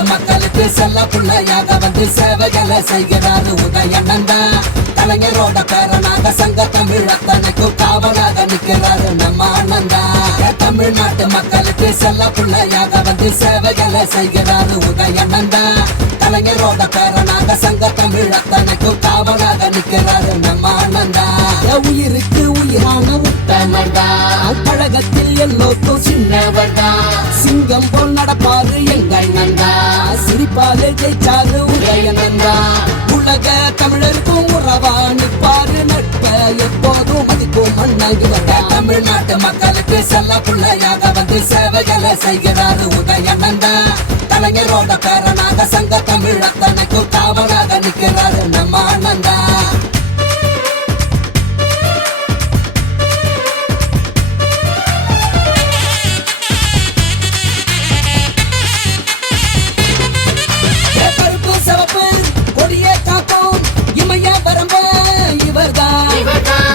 நாட்டு மக்களுக்கு செல்ல பிள்ளையாக வந்து சேவைகளை செய்கிறாரு உதயண்ணன் தான். கலைஞரோட பேரனாக சங்க தமிழ் அத்தனைக்கும் காவலாக நிற்கிறாரு நம்ம அண்ணன் தான். தமிழ்நாட்டு மக்களுக்கு செல்ல பிள்ளையாக வந்து சேவைகளை செய்கிறாரு உதயண்ணன் தான். கலைஞரோட பேரனாக சங்க தமிழ் அத்தனைக்கும் காவலாக நிற்கிறாரு நம்ம அண்ணன் தான். உயிருக்கு உயிரான உத்தமர் தான். கழகத்தில் எல்லோருக்கும் சின்னவர் தான். சிங்கம் போல் நடப்பாரு எங்கள் நந்தா. சிரிப்பாலே ஜெயிச்சாரு உதயநந்தா. உலக தமிழருக்கும் உறவா நிற்பாரு நட்ப எப்போதும் மதிக்கும் மன்னகிவதா. தமிழ்நாட்டு மக்களுக்கு செல்ல பிள்ளையாக வந்து சேவைகளை செய்கிறாரு உதயநந்தா. கலைஞரோட பேரனாக சங்க தமிழ் அத்தனைக்கும் காவலாக நிற்கிறாரு நம்ம ஆனந்தா.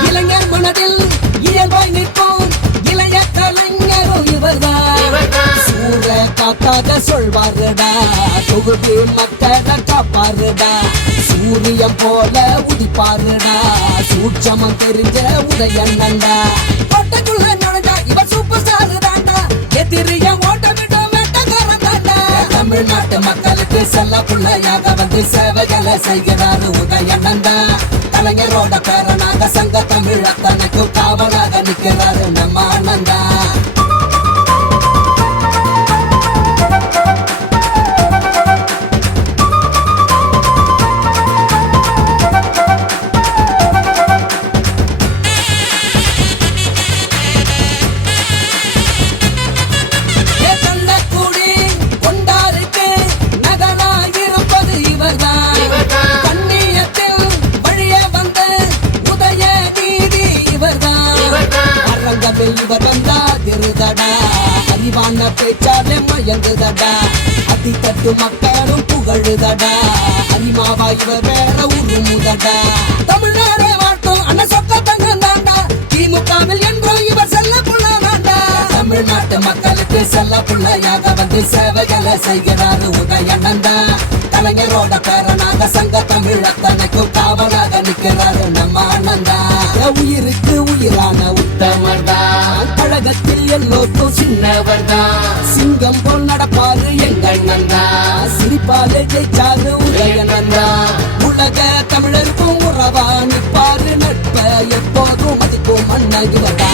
இளைஞர் மனதில் இயல்பாய் நிற்கும் இளைய கலைஞரும் இவர்தான். சூர காக்காக சொல்வாருடா, தொகுதி மக்களை காப்பாருடா. சூரியன் போல உதிப்பாருடா, சூட்சமம் தெரிஞ்ச உதயண்ணன்டா. கோட்டைக்குள்ள நுழைஞ்சா இவர் சூப்பர் ஸ்டார் தாண்டா. எதிரிய ஓட்டமிடும் வெட்டக்காரன் தாண்டா. தமிழ்நாட்டு மக்களுக்கு செல்ல பிள்ளையாக வந்து சேவைகளை செய்கிறாரு உதயண்ணன்டா. கலைஞரோட பேரனாக சங்க தமிழ் அத்தனைக்கும் காவலாக நிற்கிறாரு நம்ம ஆனந்தா. இவர் வந்தா திருதடா, அறிவான பேச்சாலே மயங்குதடா. அதிகட்டு மக்களும் புகழுதடா, அரிமாவா இவர் வேற உருமுதடா. தமிழ்நாடே வாழ்த்தும் அண்ணன் சொக்க தங்கந்தாண்டா. திமுகவில் என்றும் இவர் செல்ல புள்ளதாண்டா. தமிழ்நாட்டு மக்களுக்கு செல்ல பிள்ளையாக வந்து சேவைகளை செய்கிறாரு உதயண்ணன்தா. கலைஞரோட பேரனாக சங்க தமிழ் அத்தனைக்கும் காவலாக நிற்கிறாரு நம்ம ஆனந்தா. உயிருக்கு உயிரான உத்தமர் தான். கழகத்தில் எல்லோருக்கும் சின்னவர் தான். சிங்கம் போல் நடப்பாரு எங்கள் நந்தா. சிரிப்பாலே ஜெயிச்சாரு உதயநந்தா. உலக தமிழருக்கும் உறவா நிற்பாரு நட்ப எப்போதும் மதிக்கும் மன்னகிவதா.